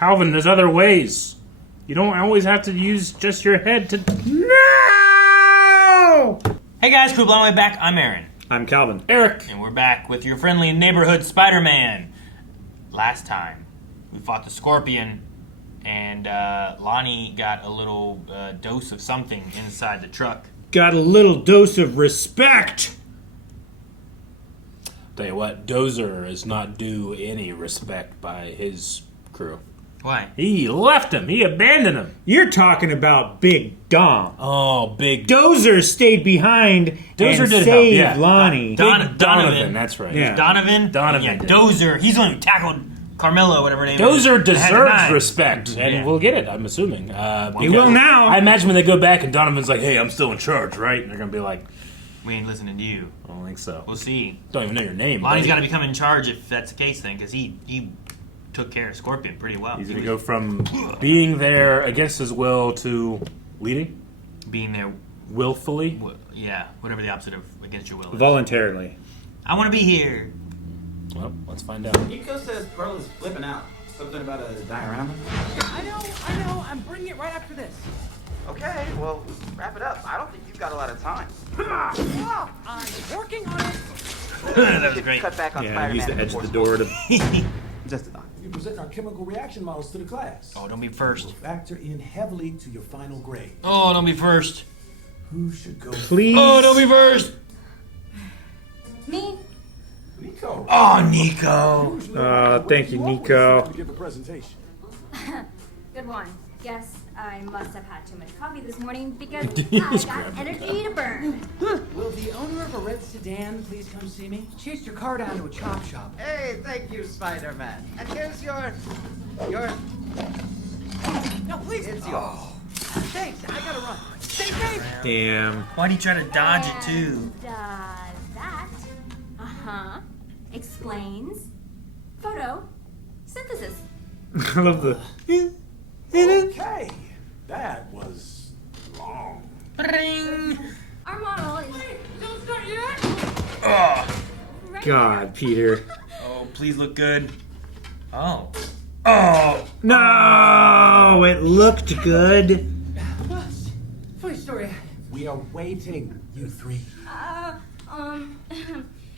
Calvin, there's other ways. You don't always have to use just your head to... No! Hey guys, crew blown way back. I'm Aaron. I'm Calvin. Eric. And we're back with your friendly neighborhood Spider-Man. Last time, we fought the Scorpion, and Lonnie got a little dose of something inside the truck. Got a little dose of respect. Tell you what, Dozer is not due any respect by his crew. Why? He left him. He abandoned him. You're talking about Big Dom. Oh, big... Dozer stayed behind Dozer and did saved help, yeah. Lonnie. Donovan. That's right. Yeah. Donovan? Donovan Yeah, did. Dozer. He's the one who tackled Carmelo, whatever her name is. Dozer That had the deserves knife. respect, and Yeah. we'll get it, I'm assuming. He will now. I imagine when they go back and Donovan's like, hey, I'm still in charge, right? And they're going to be like, We ain't listening to you. I don't think so. We'll see. Don't even know your name. Lonnie's got to buddy. become in charge if that's the case then, because he took care of Scorpion pretty well. He's going to go from being there against his will to leading? being there. Willfully? Yeah, whatever the opposite of against your will is. Voluntarily. I want to be here. Well, let's find out. Nico says Pearl is flipping out. Something about a diorama. I know. I'm bringing it right after this. Okay, well, wrap it up. I don't think you've got a lot of time. I'm working on it. That was great. Cut back on Yeah, Spider-Man. use the edge of the door to... Just a thought. You present our chemical reaction models to the class. Oh, don't be first. Will factor in heavily to your final grade. Oh, don't be first. Who should go? Please. Oh, don't be first. Me? Nico. Oh, Nico. Thank you, Nico. To give a presentation. Good one. Guess I must have had too much coffee this morning because I got energy to burn. Will the owner of a red sedan please come see me? Chased your car down to a chop shop. Hey, thank you, Spider-Man. And here's your... No, please. It's yours. Thanks. I gotta run. Stay safe. Damn. Why'd he try to dodge it too? That explains photosynthesis. I love the... Okay. That was long. Ring. Our model is Don't start yet. Oh. God, Peter. Oh, please look good. Oh. Oh. No, it looked good. Funny story. We are waiting, you three.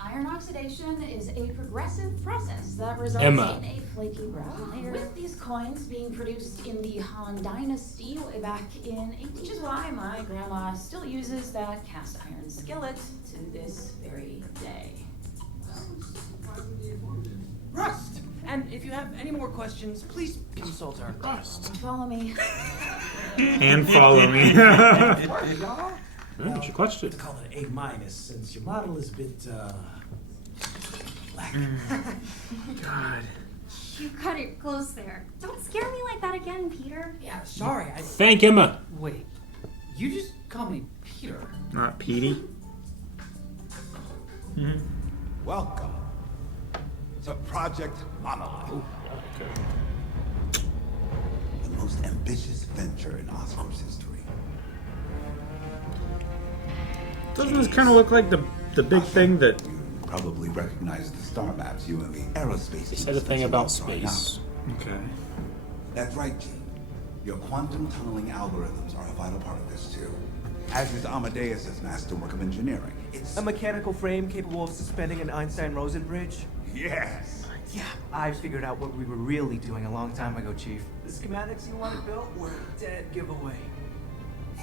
Iron oxidation is a progressive process that results Emma. in a flaky brown layer. With these coins being produced in the Han Dynasty way back in, which is why my grandma still uses that cast iron skillet to this very day. Rust. And if you have any more questions, please consult our Rust. Follow me. And follow me. Work, y'all. Yeah, you should question it. Call it an A- since your model is a bit, lacking. God. you cut it close there. Don't scare me like that again, Peter. Yeah, sorry. Thank Emma. Wait. You just called me Peter. Not Petey. Welcome to Project Monolith. The most ambitious venture in Oscorp's history. Doesn't this kind of look like the big thing that... You probably recognize the star maps you and the aerospace. He said a thing about space. Okay. That's right, Gene. Your quantum tunneling algorithms are a vital part of this too. As is Amadeus's masterwork of engineering. It's A mechanical frame capable of suspending an Einstein-Rosen bridge? yes. Yeah, I figured out what we were really doing a long time ago, Chief. The schematics you wanted built were a dead giveaway.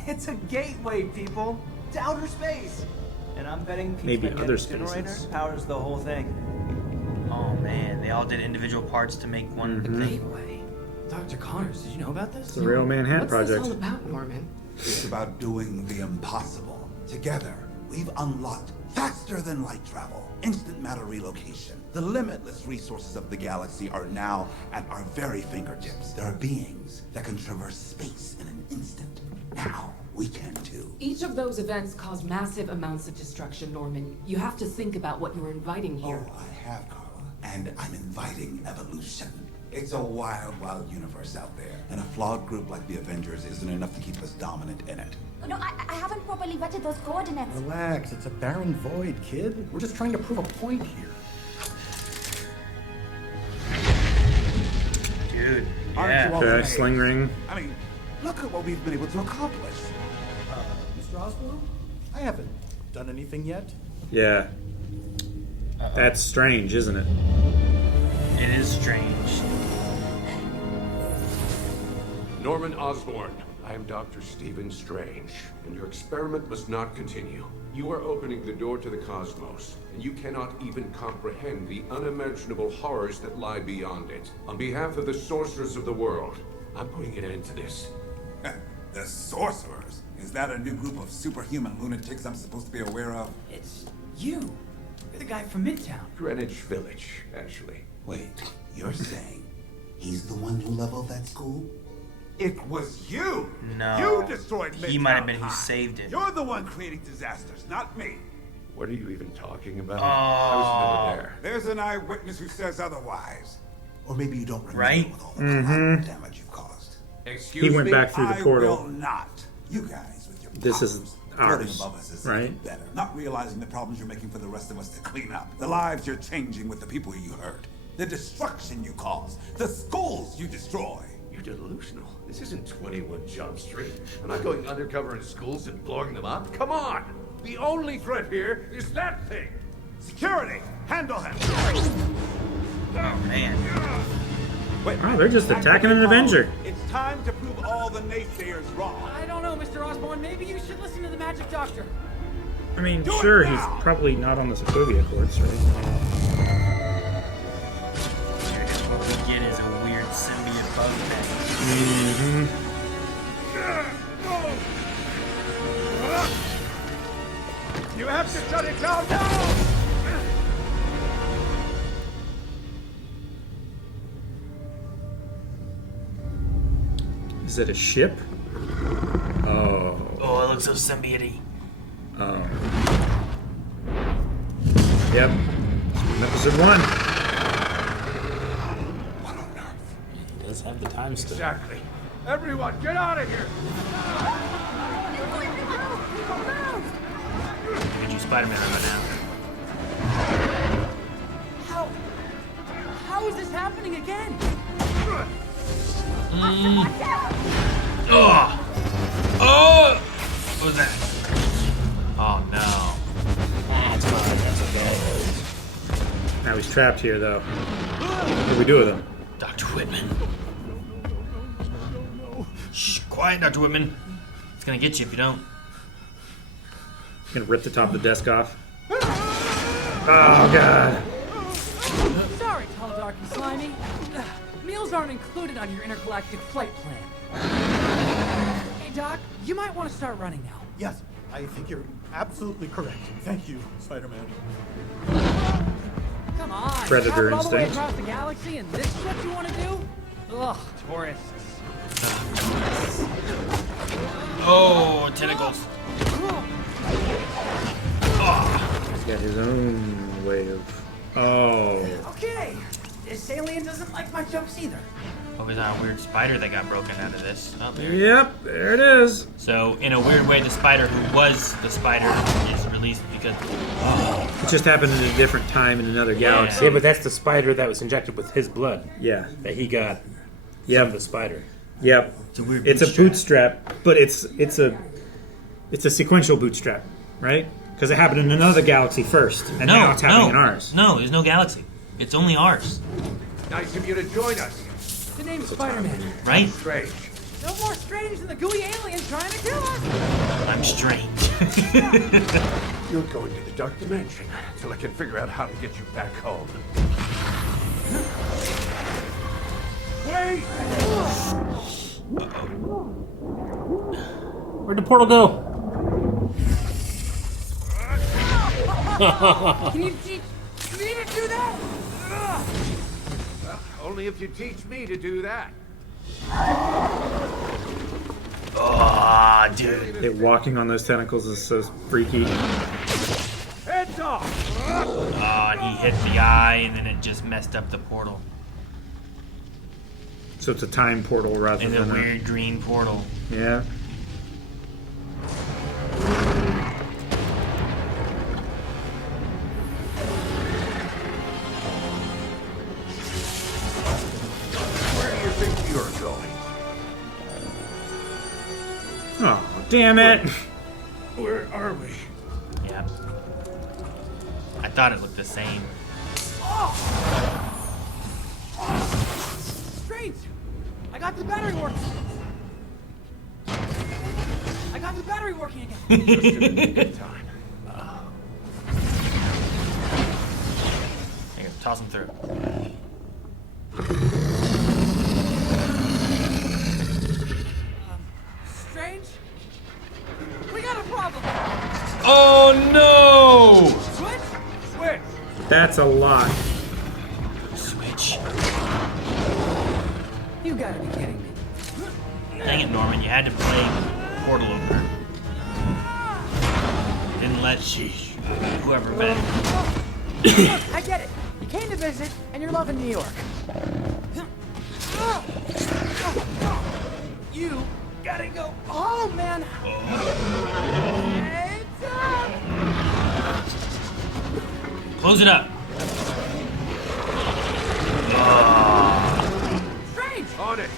It's a gateway, people, to outer space. And I'm betting Pete's Maybe magnetic other generator spaces. powers the whole thing. Oh man, they all did individual parts to make one big thing. Gateway. Dr. Connors, did you know about this? It's a real Manhattan What's project. this all about, Norman? It's about doing the impossible. Together, we've unlocked faster than light travel, instant matter relocation. The limitless resources of the galaxy are now at our very fingertips. There are beings that can traverse space in an instant. Now, we can too. Each of those events cause massive amounts of destruction, Norman. You have to think about what you're inviting here. Oh, I have, Carla. And I'm inviting evolution. It's a wild, wild universe out there. And a flawed group like the Avengers isn't enough to keep us dominant in it. No, I haven't properly vetted those coordinates. Relax, it's a barren void, kid. We're just trying to prove a point here. Dude. Yeah. you all Okay, amazed? sling ring. I mean, look at what we've been able to accomplish. Mr. Osborne? I haven't done anything yet. Yeah. That's strange, isn't it? It is strange. Norman Osborn, I am Dr. Stephen Strange, and your experiment must not continue. You are opening the door to the cosmos, and you cannot even comprehend the unimaginable horrors that lie beyond it. On behalf of the sorcerers of the world, I'm putting an end to this. The sorcerers? Is that a new group of superhuman lunatics I'm supposed to be aware of? It's you. You're the guy from Midtown. Greenwich Village, actually. Wait, you're saying he's the one who leveled that school? It was you! No. You destroyed Midtown He might have been who High. saved it. You're the one creating disasters, not me. What are you even talking about? Oh. I was never there. There's an eyewitness who says otherwise. Or maybe you don't remember Right? with all the collateral damage you've caused. Excuse He went me? back through the I portal. will not. You guys with your This is floating ours, above us is right? better. Not realizing the problems you're making for the rest of us to clean up. The lives you're changing with the people you hurt. The destruction you cause. The schools you destroy. You're delusional. This isn't 21 Jump Street. I'm not going undercover in schools and blowing them up. Come on! The only threat here is that thing! Security! Handle him! Oh, man. Wait, Oh, they're just attacking an Avenger. It's time to prove all the naysayers wrong. I don't know, Mr. Osborne. Maybe you should listen to the magic doctor. I mean, sure, he's probably not on the Sokovia courts, right? What we get is a weird symbiote bug thing. Mm-hmm. You have to shut it down now! Is it a ship? Oh. Oh, it looks so symbiote-y. Oh. Yep. Episode 1. What on earth? He does have the time stone. Exactly. Everyone, get out of here! Look at you, Spider-Man, right now. How is this happening again? Oh! Oh! What was that? Oh, no. That's fine. That's okay. Now he's trapped here, though. What do we do with him? Dr. Whitman. Shh, quiet, Dr. Whitman. It's gonna get you if you don't. Gonna rip the top of the desk off. Oh, God. Sorry, tall, dark, and slimy. Meals aren't included on your intergalactic flight plan. Hey, Doc, you might want to start running now. Yes, I think you're absolutely correct. Thank you, Spider-Man. Come on. Predator travel all the way instinct. across the galaxy, and this is what you want to do? Ugh, tourists. Oh, tentacles. He's got his own way of... Oh. Okay, this alien doesn't like my jokes either. Oh, he's on a weird spider that got broken out of this. Oh, there. Yep, there it is. So, in a weird way, the spider who was the spider is released because... It just happened in a different time in another galaxy. Yeah, but that's the spider that was injected with his blood. Yeah. That he got Yep. from the spider. Yep. It's a weird It's a bootstrap, but it's a sequential bootstrap, right? Because it happened in another galaxy first, and now it's happening in ours. No, there's no galaxy. It's only ours. Nice of you to join us. The name's Spider-Man. Right? Strange. No more strange than the gooey alien trying to kill us. I'm strange. You're going to the dark dimension until I can figure out how to get you back home. Wait! Where'd the portal go? Can you teach me to do that? Only if you teach me to do that. Oh, dude. It walking on those tentacles is so freaky. Heads off! Oh, and he hit the eye, and then it just messed up the portal. So it's a time portal rather And a than weird green portal. Yeah. Where do you think you're Damn it! Where are we? Yeah. I thought it looked the same. Strange! I got the battery working. I got the battery working again. Just in the nick of time. Here, toss him through. Strange? We got a problem. Oh no! Switch? Switch. That's a lot. Switch. You gotta be kidding me. Dang it, Norman, you had to play Portal Opener. Didn't let whoever bet. Look, I get it. You came to visit, and you're loving New York. You gotta go home, man. It's up. Close it up. Strange. On it.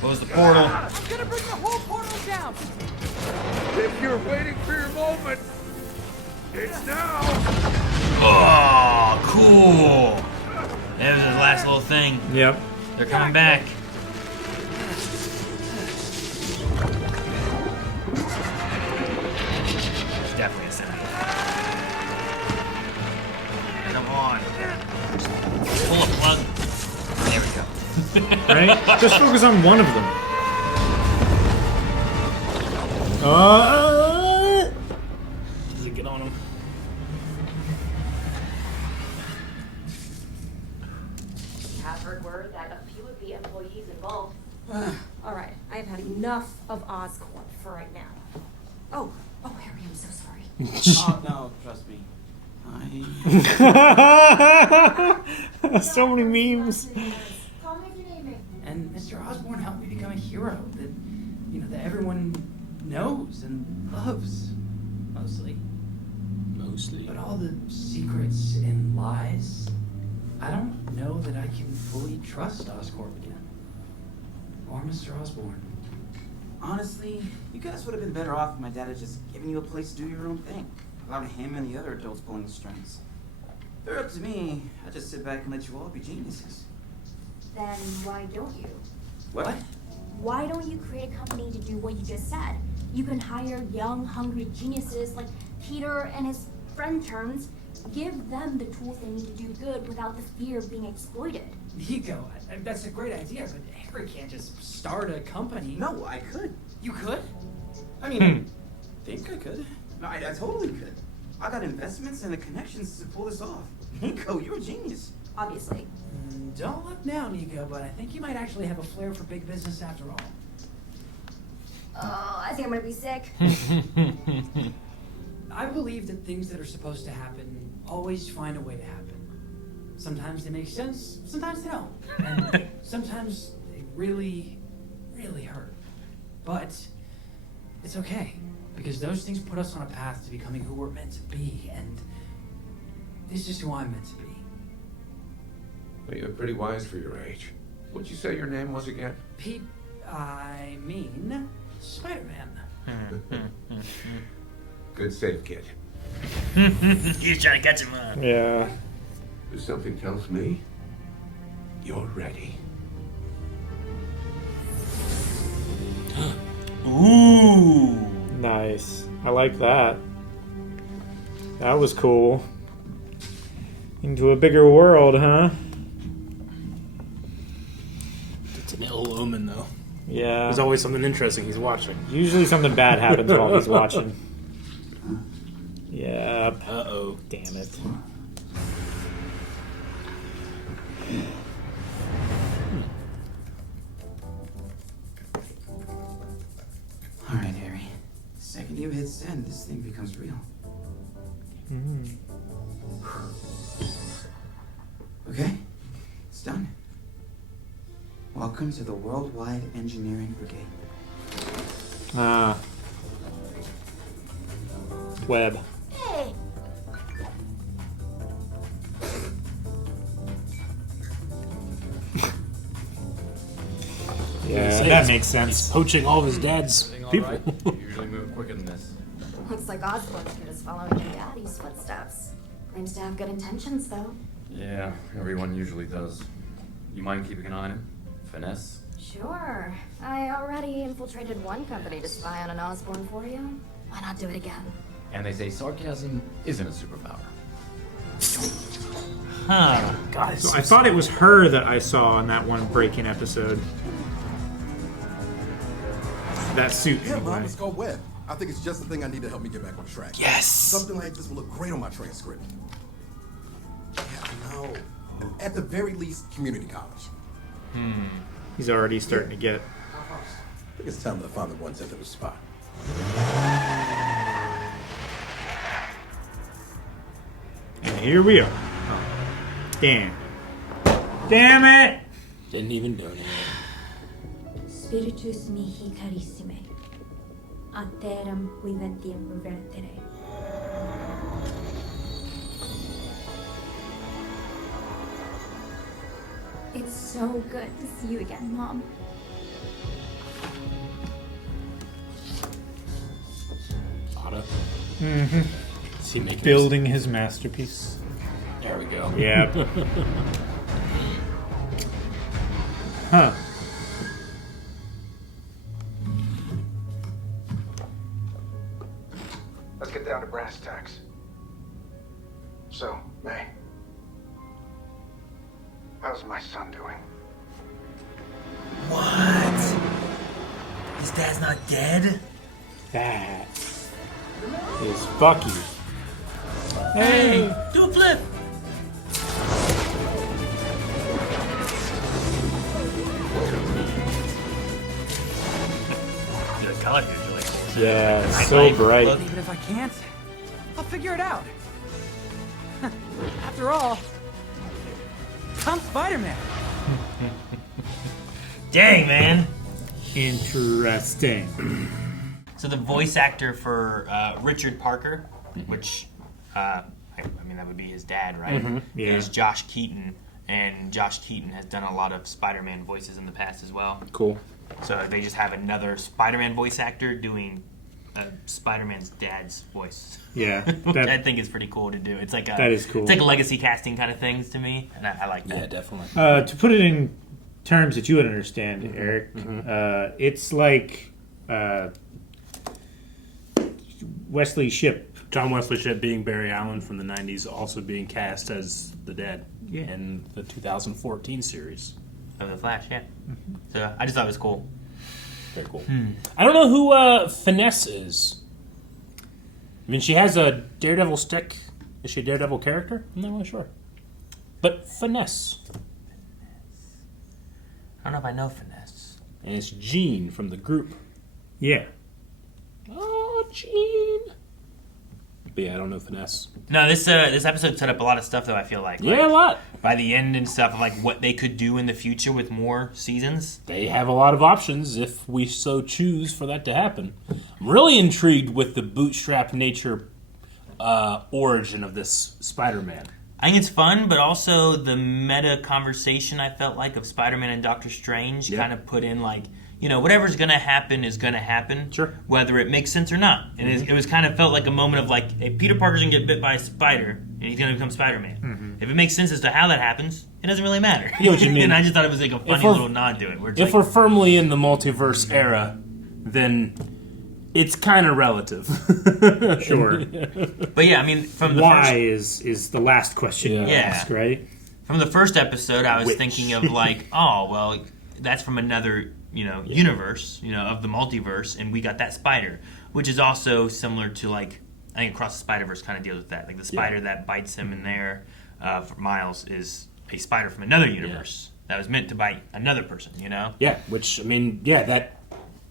Close the portal. I'm gonna bring the whole portal down. If you're waiting for your moment, it's now. Oh, cool. That was his last little thing. Yep. They're coming back. There's definitely a sound. Come on. Pull a plug. There we go. Right? Just focus on one of them. Does it get on him? Have heard word that a few of the employees involved. All right, I've had enough of Oscorp for right now. Oh, Harry, I'm so sorry. Oh, no, trust me. So many memes. Call me if you need me. And Mr. Osborn helped me become a hero that everyone knows and loves, mostly. Mostly. But all the secrets and lies, I don't know that I can fully trust Oscorp again. Or Mr. Osborn. Honestly, you guys would have been better off if my dad had just given you a place to do your own thing. Allowed him and the other adults pulling the strings. If it were up to me, I'd just sit back and let you all be geniuses. Then why don't you? What? Why don't you create a company to do what you just said? You can hire young, hungry geniuses like Peter and his friend turns. Give them the tools they need to do good without the fear of being exploited. Nico, that's a great idea, but Harry can't just start a company. No, I could. You could? I mean, I think I could. No, I totally could. I got investments and the connections to pull this off. Nico, you're a genius. Obviously. Don't look now, Nico, but I think you might actually have a flair for big business after all. Oh, I think I'm gonna be sick. I believe that things that are supposed to happen always find a way to happen. Sometimes they make sense, sometimes they don't. And sometimes they really, really hurt. But it's okay, because those things put us on a path to becoming who we're meant to be, and this is who I'm meant to be. Well, you're pretty wise for your age. What'd you say your name was again? Pete, I mean, Spider-Man. Good save, kid. He's trying to catch him up. Yeah. Something tells me you're ready. Ooh. Nice. I like that. That was cool. Into a bigger world, huh? It's an ill omen, though. Yeah. There's always something interesting he's watching. Usually something bad happens while he's watching. Yep. Uh-oh. Damn it. All right, Harry. The second you hit send, this thing becomes real. Okay, it's done. Welcome to the Worldwide Engineering Brigade. Ah. Web. Hey! Yeah, that makes sense. He's poaching all of his dad's people. You usually move quicker than this. Looks like Osborn's kid is following in Daddy's footsteps. Claims to have good intentions, though. Yeah, everyone usually does. You mind keeping an eye on him? Finesse? Sure. I already infiltrated one company to spy on an Osborn for you. Why not do it again? And they say sarcasm isn't a superpower. Huh. God, So I thought it was her that I saw in that one break-in episode. That suit. Yeah, anyway. Mom, it's called W.E.B. I think it's just the thing I need to help me get back on track. Yes! Something like this will look great on my transcript. Yeah, I know. And at the very least, community college. He's already starting to get. I think it's time to find the ones that was spot. And here we are. Oh, damn. Damn it! Didn't even do anything. Spiritus mihi carissime, ateram viventiam revertere. It's so good to see you again, Mom. Otto. Mm-hmm. Is he making Building his masterpiece. There we go. Yep. Huh. Let's get down to brass tacks. So, May, how's my son doing? What? His dad's not dead? That is Bucky. Hey, do a flip! Good color usually. Yeah, Night so light. bright. Look. Even if I can't, I'll figure it out. After all, I'm Spider-Man. Dang, man. Interesting. So the voice actor for Richard Parker, which I mean that would be his dad, right? Mhm. Yeah. Is Josh Keaton, and Josh Keaton has done a lot of Spider-Man voices in the past as well. Cool. So they just have another Spider-Man voice actor doing Spider-Man's dad's voice. Yeah, Which that- I think is pretty cool to do. It's like that is cool. It's like a legacy casting kind of things to me, and I like that. Yeah, definitely. To put it in terms that you would understand, Eric, it's like Wesley Shipp. John Wesley Shipp being Barry Allen from the 90s, also being cast as the dad Yeah. in the 2014 series. Of the Flash, yeah. So I just thought it was cool. Very cool. I don't know who Finesse is. I mean, she has a Daredevil stick. Is she a Daredevil character? I'm not really sure. But Finesse. I don't know if I know Finesse. And it's Jean from the group. Yeah. Oh, Jean. But yeah, I don't know Finesse. No, this episode set up a lot of stuff, though, I feel like. Yeah, a lot. By the end and stuff, of like what they could do in the future with more seasons. They have a lot of options if we so choose for that to happen. I'm really intrigued with the bootstrap nature origin of this Spider-Man. I think it's fun, but also the meta conversation I felt like of Spider-Man and Doctor Strange kind of put in like, you know, whatever's going to happen is going to happen. Sure. Whether it makes sense or not. And it was kind of felt like a moment of like, hey, Peter Parker's going to get bit by a spider, and he's going to become Spider-Man. If it makes sense as to how that happens, it doesn't really matter. You know what you mean. And I just thought it was like a funny little nod to it. Where it's If we're firmly in the multiverse era, then it's kind of relative. Sure. But yeah, I mean, from the why first, is the last question you ask, right? From the first episode, I was Which? thinking of like, oh, well, that's from another, universe, of the multiverse, and we got that spider, which is also similar to like, I think Across the Spider-Verse kind of deals with that. Like the spider that bites him in there, for Miles, is a spider from another universe that was meant to bite another person, Yeah, which, I mean, that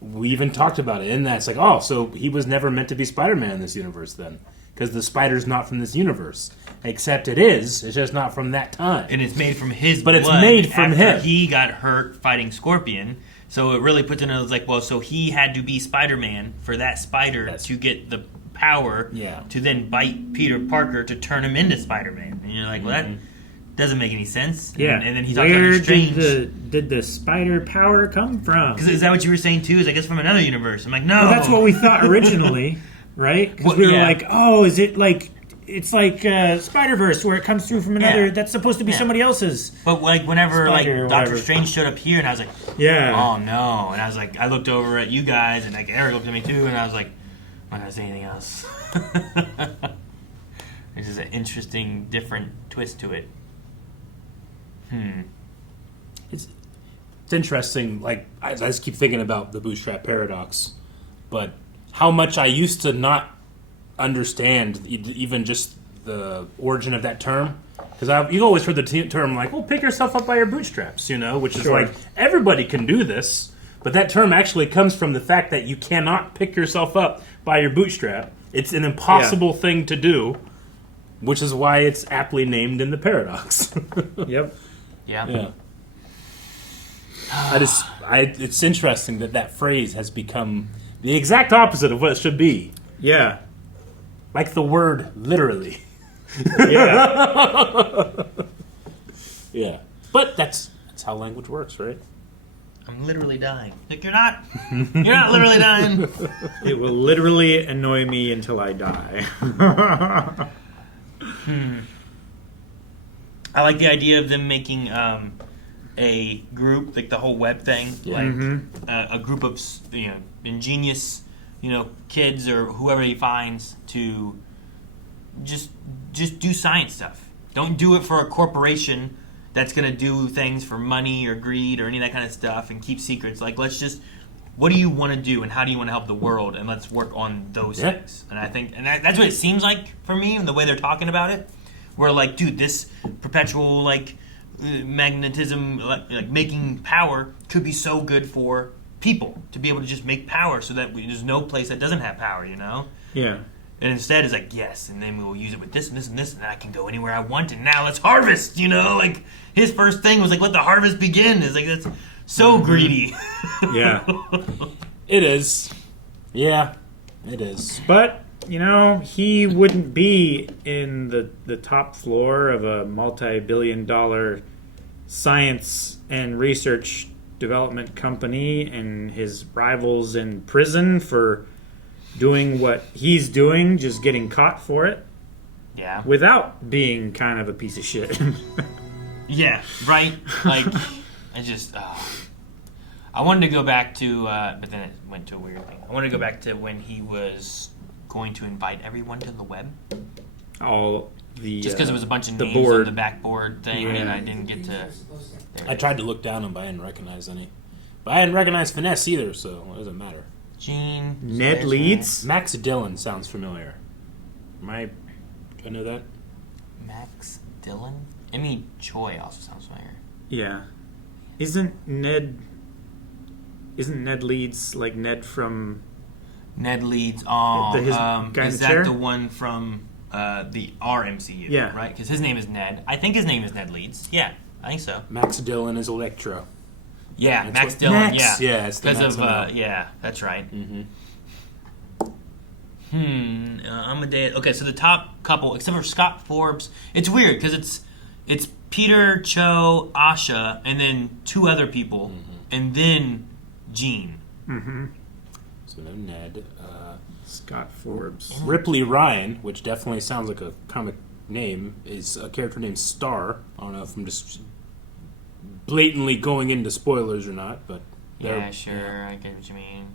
we even talked about it, and that's like, oh, so he was never meant to be Spider-Man in this universe then, because the spider's not from this universe. Except it is. It's just not from that time. And it's made from his But it's blood made from after him. he got hurt fighting Scorpion. So it really puts it in like, well, so he had to be Spider-Man for that spider to get the power to then bite Peter Parker to turn him into Spider-Man. And you're like, well, Doesn't make any sense. Yeah. And then he talks Where about strange. did the spider power come from? Because is that what you were saying too? Is I guess from another universe? I'm like, no. Well, that's what we thought originally, right? Because we were like, oh, is it like it's like Spider-Verse where it comes through from another? That's supposed to be somebody else's. But like whenever Spider or Doctor whatever. Strange showed up here, and I was like, Yeah. oh no, and I was like, I looked over at you guys, and like Eric looked at me too, and I was like, I'm not gonna say anything else. There's just an interesting, different twist to it. It's interesting. Like I just keep thinking about the Bootstrap paradox, but how much I used to not understand even just the origin of that term. Because you've always heard the term like, "Well, pick yourself up by your bootstraps," which is like everybody can do this. But that term actually comes from the fact that you cannot pick yourself up by your bootstrap. It's an impossible thing to do, which is why it's aptly named in the paradox. Yep. Yeah. It's interesting that phrase has become the exact opposite of what it should be. Yeah. Like the word literally. Yeah. Yeah. But that's how language works, right? I'm literally dying. Like you're not literally dying. It will literally annoy me until I die. I like the idea of them making a group, like the whole web thing, a group of ingenious, kids or whoever he finds to just do science stuff. Don't do it for a corporation that's going to do things for money or greed or any of that kind of stuff and keep secrets. Like, let's just, what do you want to do and how do you want to help the world? And let's work on those things. And I think, that's what it seems like for me and the way they're talking about it. Where like, dude, this perpetual magnetism, like making power could be so good for people to be able to just make power so that there's no place that doesn't have power, Yeah. And instead it's like, yes, and then we will use it with this and this and this, and then I can go anywhere I want, and now let's harvest, Like, his first thing was like, let the harvest begin. It's like, that's so greedy. Yeah. It is. Yeah, it is. But, he wouldn't be in the top floor of a multi-billion-dollar science and research development company and his rivals in prison for doing what he's doing, just getting caught for it. Yeah. Without being kind of a piece of shit. Yeah, right? Like, I wanted to go back to, but then it went to a weird thing. I wanted to go back to when he was going to invite everyone to the web. Just because it was a bunch of names on the backboard thing, and I didn't get to... I tried to look down them, but I didn't recognize any. But I didn't recognize Finesse either, so it doesn't matter. Gene... Ned Leeds? Max Dillon sounds familiar. Do I know that? Max Dillon? Emmy Choi also sounds familiar. Yeah. Isn't Ned Leeds like Ned from... Ned Leeds, guy is that chair? the one from the RMCU? Yeah. Right? Because his name is Ned. I think his name is Ned Leeds. Yeah, I think so. Max Dillon is Electro. Yeah, That's Max what- Dillon, Max. yeah. Yeah, it's the Because Max of, ML. yeah, that's right. Amadeus. Okay, so the top couple, except for Scott Forbes, it's weird because it's Peter, Cho, Asha, and then two other people, and then Gene. Mm-hmm. So no Ned. Scott Forbes. Ripley Ryan, which definitely sounds like a comic name, is a character named Star. I don't know if I'm just blatantly going into spoilers or not, but... Yeah, sure, I get what you mean.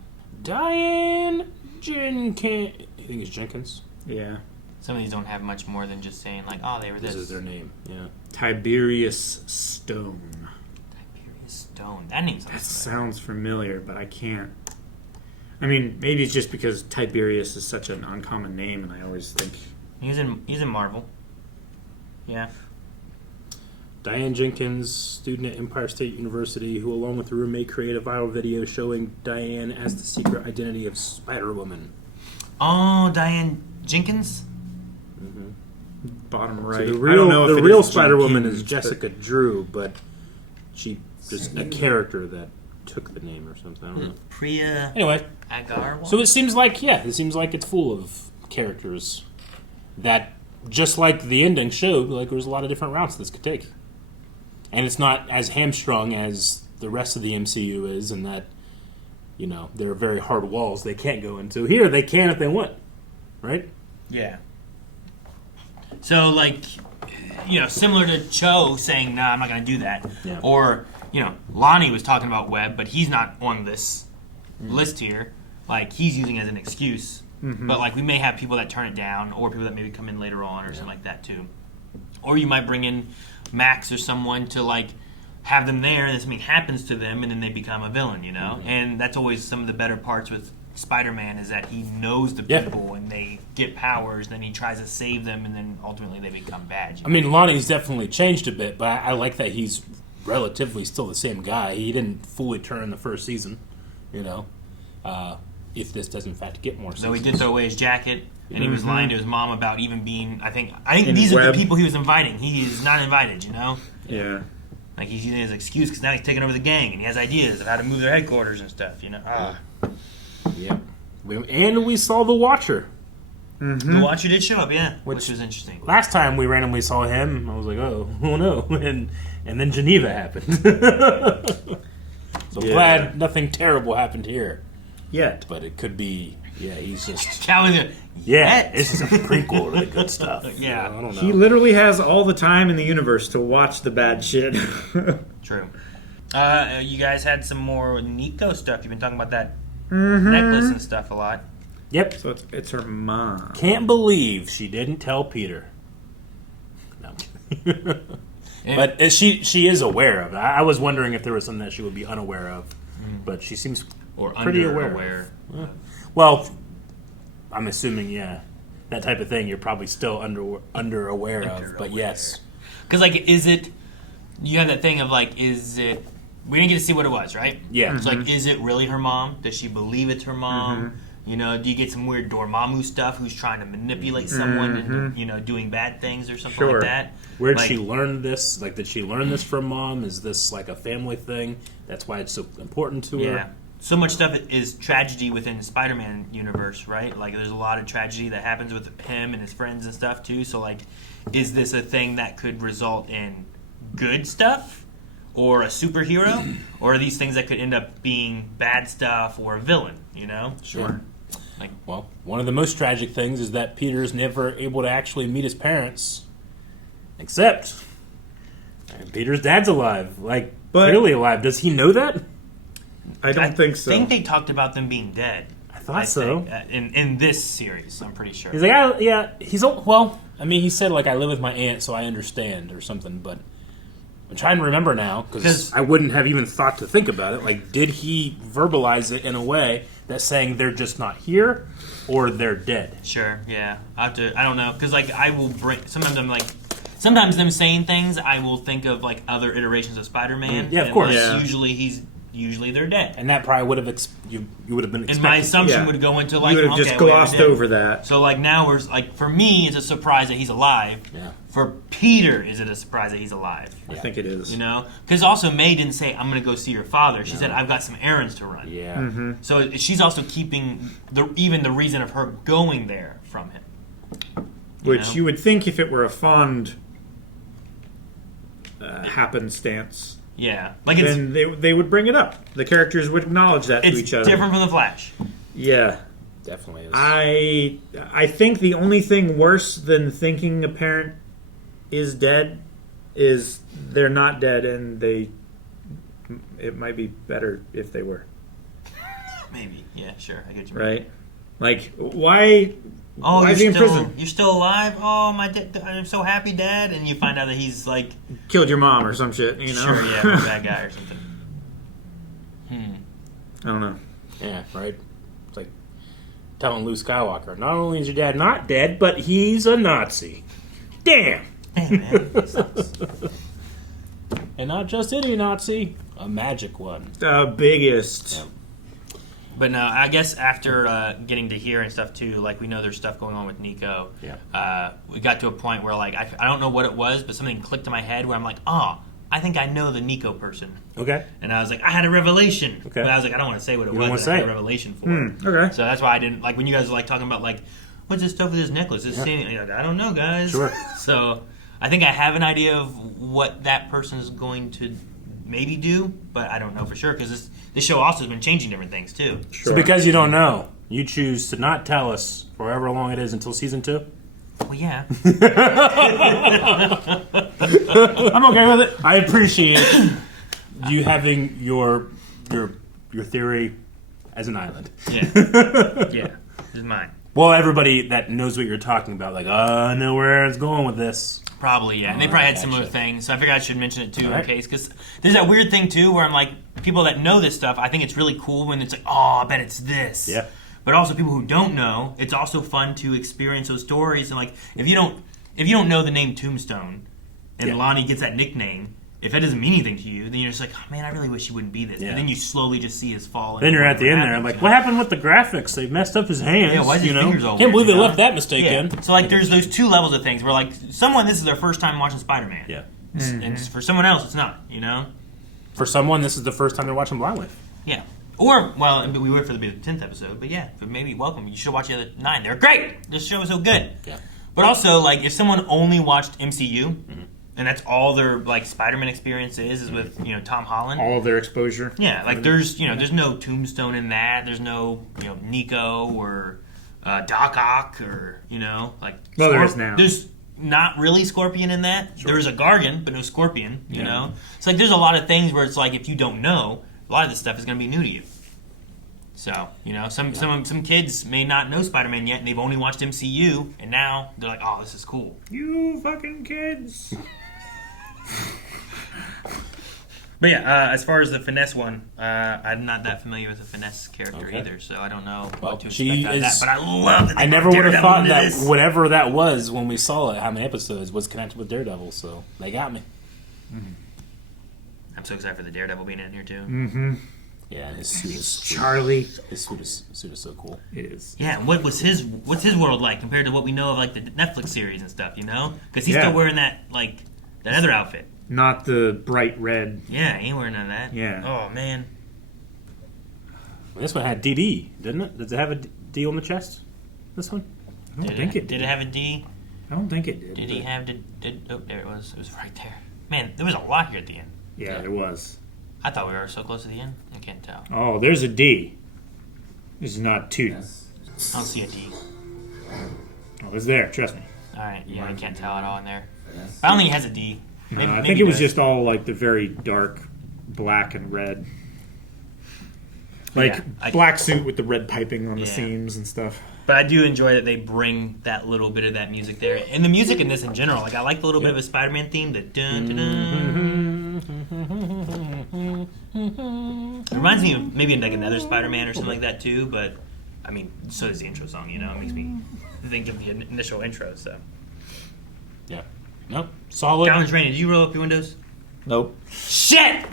Diane Jenkins. I think it's Jenkins. Yeah. Some of these don't have much more than just saying, like, oh, they were this. This is their name, yeah. Tiberius Stone. Tiberius Stone. That name sounds familiar, but I can't. I mean, maybe it's just because Tiberius is such an uncommon name, and I always think... He's in Marvel. Yeah. Diane Jenkins, student at Empire State University, who along with a roommate created a viral video showing Diane as the secret identity of Spider-Woman. Oh, Diane Jenkins? Bottom right. So the I don't know if it real is Spider-Woman Jenkins, is Jessica Drew, but she just a character that took the name or something. I don't know. Priya Anyway. Agarwal? So it seems like it's full of characters that just like the ending showed, like there's a lot of different routes this could take. And it's not as hamstrung as the rest of the MCU is, in that, you know, there are very hard walls they can't go into. Here, they can if they want, right? Yeah. So, like, you know, similar to Cho saying, nah, I'm not going to do that. Yeah. Or, you know, Lonnie was talking about Webb, but he's not on this list here. Like, he's using it as an excuse. Mhm. But, like, we may have people that turn it down, or people that maybe come in later on, or something like that, too. Or you might bring in Max or someone to, like, have them there, and something happens to them, and then they become a villain, you know? And that's always some of the better parts with Spider-Man, is that he knows the people, and they get powers, then he tries to save them, and then ultimately they become bad. I mean, Lonnie's definitely changed a bit, but I like that he's relatively still the same guy. He didn't fully turn in the first season, you know, if this does in fact get more seasons. So he did throw away his jacket, and he was lying to his mom about even being, I think In these are Webb. the people he was inviting. He is not invited, you know? Yeah. Like, he's using it as an excuse because now he's taking over the gang, and he has ideas of how to move their headquarters and stuff, you know? Yep. And we saw the Watcher. The Watcher did show up, yeah, which was interesting. Last time we randomly saw him, I was like, oh no. And then Geneva happened. So glad nothing terrible happened here. Yet. But it could be, he's just... Calendar. Yeah, this is a prequel to the good stuff. Yeah. I don't know. He literally has all the time in the universe to watch the bad shit. True. You guys had some more Nico stuff. You've been talking about that necklace and stuff a lot. Yep. So it's her mom. Can't believe she didn't tell Peter. No. But she is aware of it. I was wondering if there was something that she would be unaware of. But she seems pretty aware. Well, I'm assuming, that type of thing you're probably still under aware of. But yes. Because, like, is it... You have that thing of, like, is it... We didn't get to see what it was, right? Yeah. So, like, is it really her mom? Does she believe it's her mom? You know, do you get some weird Dormammu stuff who's trying to manipulate someone and, you know, doing bad things or something like that? Where did she learn this? Like, did she learn this from mom? Is this, like, a family thing? That's why it's so important to her? Yeah. So much stuff is tragedy within the Spider-Man universe, right? Like, there's a lot of tragedy that happens with him and his friends and stuff, too. So, like, is this a thing that could result in good stuff? Or a superhero? Or are these things that could end up being bad stuff or a villain, you know? Sure. Like, well, one of the most tragic things is that Peter's never able to actually meet his parents. Except, Peter's dad's alive. Like, clearly alive. Does he know that? I don't think so. I think they talked about them being dead. I thought so. In this series, I'm pretty sure. He's like, he's, well, I mean, he said, like, I live with my aunt, so I understand, or something, but I'm trying to remember now, because I wouldn't have even thought to think about it. Like, did he verbalize it in a way that's saying they're just not here, or they're dead? Sure, yeah. I don't know, because, like, I will bring, sometimes them saying things, I will think of, like, other iterations of Spider-Man. Yeah, of course. Like, usually they're dead. And that probably would have, you would have been expecting. And my assumption would go into, like, you would have just glossed over that. So, like, now we're, like, for me, it's a surprise that he's alive. Yeah. For Peter, is it a surprise that he's alive? I think it is. You know? Because also May didn't say, I'm going to go see your father. She said, I've got some errands to run. Yeah. So she's also keeping even the reason of her going there from him. Which you would think if it were a fond happenstance... Yeah, like then they would bring it up. The characters would acknowledge that to each other. It's different from the Flash. Yeah, definitely is. I think the only thing worse than thinking a parent is dead is they're not dead, and it might be better if they were. Maybe, yeah, sure, I get what you mean. Right? Like, why? Oh, why is he in prison? You're still alive? Oh, my I'm so happy, Dad. And you find out that he's like killed your mom or some shit. You know? Sure, yeah, a bad guy or something. I don't know. Yeah, right. It's like telling Luke Skywalker, not only is your dad not dead, but he's a Nazi. Damn. Man, that sucks. And not just any Nazi, a magic one. The biggest. Yeah. But no, I guess after getting to hear and stuff too, like we know there's stuff going on with Nico. Yeah. We got to a point where like I don't know what it was, but something clicked in my head where I'm like, I think I know the Nico person. Okay. And I was like, I had a revelation. Okay. But I was like, I don't want to say what it was. Don't I say had a it. revelation for it. Okay. So that's why I didn't like when you guys were like talking about like what's this stuff with his necklace? It's saying, I don't know, guys. Sure. So I think I have an idea of what that person is going to maybe do, but I don't know for sure because this show also has been changing different things too. So because you don't know, you choose to not tell us for however long it is until season 2? Well, yeah. I'm okay with it. I appreciate you having your theory as an island. Yeah. Yeah. This is mine. Well, everybody that knows what you're talking about, like, I know where it's going with this. Probably, yeah. And they probably had similar things, so I figured I should mention it too in case. Because there's that weird thing too where I'm like, people that know this stuff, I think it's really cool when it's like, oh, I bet it's this. Yeah. But also people who don't know, it's also fun to experience those stories. And like, if you don't know the name Tombstone, and Lonnie gets that nickname, if that doesn't mean anything to you, then you're just like, oh man, I really wish he wouldn't be this. Yeah. And then you slowly just see his fall. Then you're at the end there. I'm like, what happened with the graphics? They messed up his hands. Yeah, why is his fingers all Can't weird, believe they left that mistake yeah. in. So like, there's those two levels of things where like, someone, this is their first time watching Spider-Man. Yeah. And for someone else, it's not, you know? For someone, this is the first time they're watching Blind Wave. Yeah. Or, well, we wait for the 10th episode, but yeah, but maybe welcome. You should watch the other 9. They're great! This show is so good. Yeah. But also, like, if someone only watched MCU, and that's all their, like, Spider-Man experience is with, you know, Tom Holland. All of their exposure. Yeah, like, there's no Tombstone in that. There's no, Nico or Doc Ock or, like... Well, there is now. There's not really Scorpion in that. Sure. There is a Gargan, but no Scorpion, you know? It's like, there's a lot of things where it's like, if you don't know, a lot of this stuff is going to be new to you. So, some kids may not know Spider-Man yet, and they've only watched MCU, and now they're like, oh, this is cool. You fucking kids. But yeah, as far as the Finesse one, I'm not that familiar with the Finesse character either, so I don't know what to expect out of that. But I love that. I never would have thought that whatever that was when we saw it, how many episodes, was connected with Daredevil, so they got me. Mm-hmm. I'm so excited for the Daredevil being in here too. Mm-hmm. Yeah, his suit is Charlie. His suit is so cool. It is. Yeah, and what's his world like compared to what we know of like the Netflix series and stuff? Because he's still wearing that other outfit. Not the bright red. Yeah, he ain't wearing none of that. Yeah. Oh man. Well, this one had DD, didn't it? Does it have a D on the chest? This one? I don't think it did. Did it have a D? I don't think it did. Did he have oh, there it was. It was right there. Man, there was a lot here at the end. Yeah, there was. I thought we were so close to the end. I can't tell. Oh, there's a D. This is not 2. I don't see a D. Oh, it's there. Trust me. All right. Yeah, I can't tell at all in there. I don't think it has a D. Maybe, I think it was just all like the very dark black and red. Like black suit with the red piping on the seams and stuff. But I do enjoy that they bring that little bit of that music there. And the music in this in general. Like, I like the little bit of a Spider-Man theme. The dun-dun-dun. It reminds me of maybe like another Spider-Man or something like that, too. But, I mean, so does the intro song, It makes me think of the initial intro, so. Yeah. Nope. Solid. Challenge Rainy, did you roll up your windows? Nope. Shit!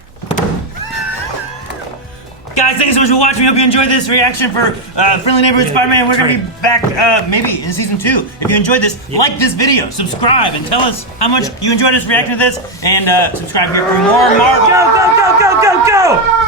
Guys, thank you so much for watching. We hope you enjoyed this reaction for Friendly Neighborhood Spider-Man. We're going to be back maybe in Season 2. If you enjoyed this, like this video, subscribe, and tell us how much you enjoyed us reacting to this. And subscribe here for more Marvel. Go, go, go, go, go, go!